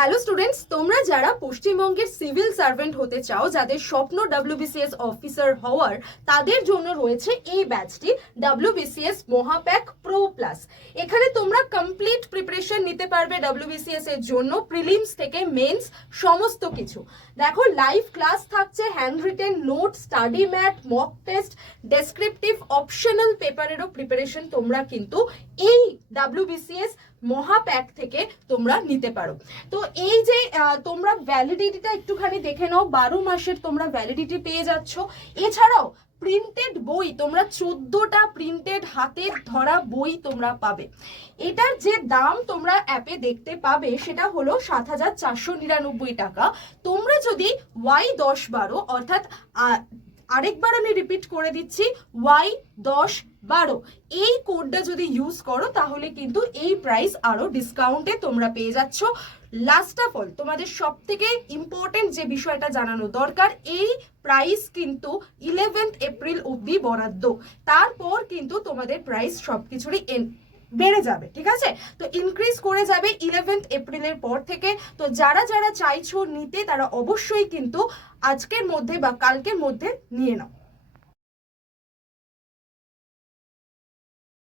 Hello students, তোমরা যারা পশ্চিমবঙ্গের সিভিল সার্ভেন্ট হতে চাও, যাদের স্বপ্ন WBCS অফিসার হওয়ার, তাদের জন্য রয়েছে এই ব্যাচটি WBCS মহাপ্যাক প্রো প্লাস। এখানে তোমরা কমপ্লিট প্রিপারেশন নিতে পারবে WBCS এর জন্য, প্রিলিমস থেকে মেন্স সমস্ত কিছু। দেখো, লাইভ ক্লাস থাকছে, hand written note, study mat, mock test, descriptive optional পেপারেরও প্রিপারেশন তোমরা কিন্তু এই WBCS মহাপ্যাক থেকে তোমরা নিতে পারো। তো এই যে তোমরা ভ্যালিডিটিটা একটুখানি দেখে নাও, 12 মাসের তোমরা ভ্যালিডিটি পেয়ে যাচ্ছ। এছাড়াও প্রিন্টেড বই তোমরা 14টা প্রিন্টেড হাতে ধরা বই তোমরা পাবে। এটার যে দাম তোমরা অ্যাপে দেখতে পাবে সেটা হলো 7,499 টাকা। তোমরা যদি Y1012 অর্থাৎ আরেকবার আমি রিপিট করে দিচ্ছি, Y1012 এই কোডটা যদি ইউজ করো তাহলে কিন্তু এই প্রাইস আরো ডিসকাউন্টে তোমরা পেয়ে যাচ্ছ। লাস্ট অফ অল, তোমাদের সব থেকে ইম্পর্টেন্ট যে বিষয়টা জানানো দরকার, এই প্রাইস কিন্তু 11 এপ্রিল অবধি বরাদ্দ। তারপর কিন্তু তোমাদের প্রাইস সবকিছুরই বেড়ে যাবে, ঠিক আছে? তো ইনক্রিজ করে যাবে 11 এপ্রিলের পর থেকে। তো যারা যারা চাইছো নিতে, তারা অবশ্যই কিন্তু আজকের মধ্যে বা কালকের মধ্যে নিয়ে নাও।